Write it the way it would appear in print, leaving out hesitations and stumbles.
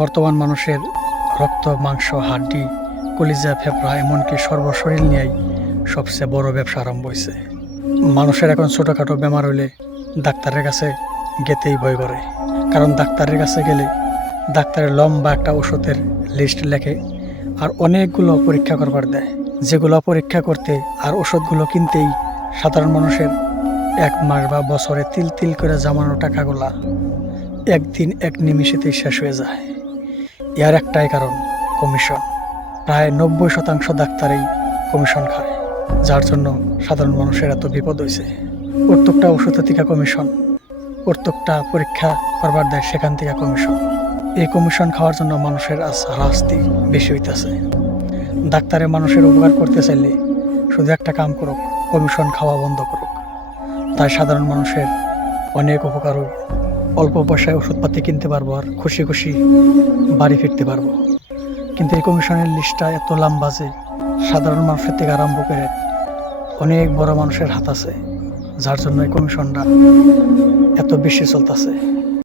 বর্তমান মানুষের রক্ত, মাংস, হাড্ডি, কলিজা, ফেফড়া এমনকি সর্বশরীর নিয়েই সবচেয়ে বড় ব্যবসা আরম্ভ হয়েছে। মানুষের এখন ছোটোখাটো বেমার হইলে ডাক্তারের কাছে গেতেই ভয় করে, কারণ ডাক্তারের কাছে গেলে ডাক্তারের লম্বা একটা ওষুধের লিস্ট লেখে আর অনেকগুলো পরীক্ষা করবার দেয়, যেগুলো পরীক্ষা করতে আর ওষুধগুলো কিনতেই সাধারণ মানুষের 1 মাস বা বছরে তিল তিল করে জমানো টাকাগুলা একদিন এক নিমিষেতেই শেষ হয়ে যায়। এর একটাই কারণ, কমিশন। প্রায় 90% ডাক্তারই কমিশন খায়, যার জন্য সাধারণ মানুষের এত বিপদ হয়েছে। প্রত্যেকটা ওষুধের থেকে কমিশন, প্রত্যেকটা পরীক্ষা করবার দেয় সেখান থেকে কমিশন। এই কমিশন খাওয়ার জন্য মানুষের আজ হারাস্তি বেশি হইতেছে। ডাক্তারে মানুষের উপকার করতে চাইলে শুধু একটা কাম করুক, কমিশন খাওয়া বন্ধ করুক, তাই সাধারণ মানুষের অনেক উপকার হবে। অল্প পয়সায় ওষুধপাতি কিনতে পারবো আর খুশি খুশি বাড়ি ফিরতে পারবো। কিন্তু এই কমিশনের লিস্টটা এত লম্বা যে সাধারণ মানুষের থেকে আরম্ভ করে অনেক বড় মানুষের হাত আছে, যার জন্য এই কমিশনটা এত বেশি চলতেছে।